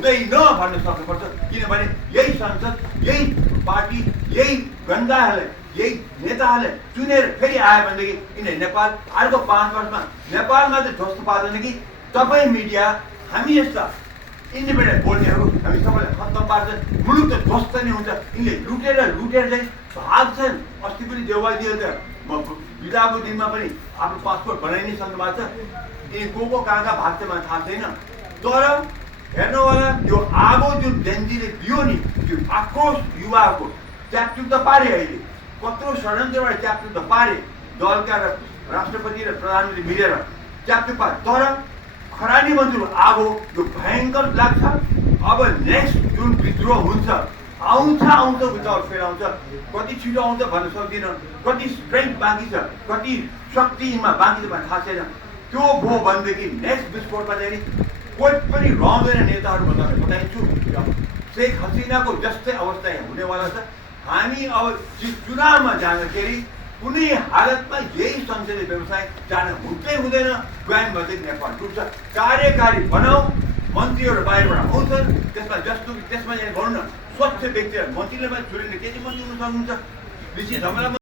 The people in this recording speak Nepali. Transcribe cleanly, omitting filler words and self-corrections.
हुँदैन भन्न सक्नुपर्छ। किनभने यही संसद, यही पार्टी, यही गन्दाहरूले, यही नेताहरूले चुनेर फेरि आयो भनेदेखि यिनीहरू नेपाल अर्को 5 वर्षमा नेपालमा चाहिँ ध्वस्त पार्दैन कि तपाईँ मिडिया हामी यस्ता इन्डिपेन्डेन्ट बोल्नेहरू हामी सबैलाई खत्तम पार्छ। मुलुक त ध्वस्त नै हुन्छ। यिनले लुटेर चाहिँ भाग्छन्। अस्ति पनि देउवाजीले त बिदाको दिनमा पनि आफ्नो पासपोर्ट बनाइ नै सक्नु भएको छ। यिनी को कहाँ भाग्छ मलाई थाहा छैन। तर हेर्नु होला यो आगो जुन जेन्जीले दियो नि, त्यो आक्रोश युवाको च्यापचुप त पारे। अहिले कत्रो षड्यन्त्रबाट च्यापचुप त पारे, दलका र राष्ट्रपति र प्रधानमन्त्री मिलेर च्यापचुप पारे। तर खरानी बन्धु आगो यो भयङ्कर लाग्छ। अब नेक्स्ट जुन विद्रोह हुन्छ आउँछ विचार फेरि आउँछ। कति छिटो आउँछ भन्न सक्दिनँ, कति स्ट्रेङ्थ बाँकी छ, कति शक्तिमा बाँकी छ भन्ने थाहा छैन। त्यो भयो भनेदेखि नेक्स्ट विस्फोटमा चाहिँ कोही पनि रहँदैन नेताहरू भन्दा बताइन्छु। शेख हसिनाको जस्तै अवस्था यहाँ हुनेवाला छ। हामी अब चुनावमा जाँदाखेरि कुनै हालतमा यही संसदीय व्यवसाय जान हुँदैन। गयौँ भनेदेखि नेपाल डुब्छ। कार्यकारी बनाऊ, मन्त्रीहरू बाहिरबाट आउँछन्, त्यसमा यहाँ गर्नु न स्वच्छ व्यक्तिहरू मन्त्रीले मात्रै छोडेर के चाहिँ मन्त्री हुन सक्नुहुन्छ। बेसी झमेला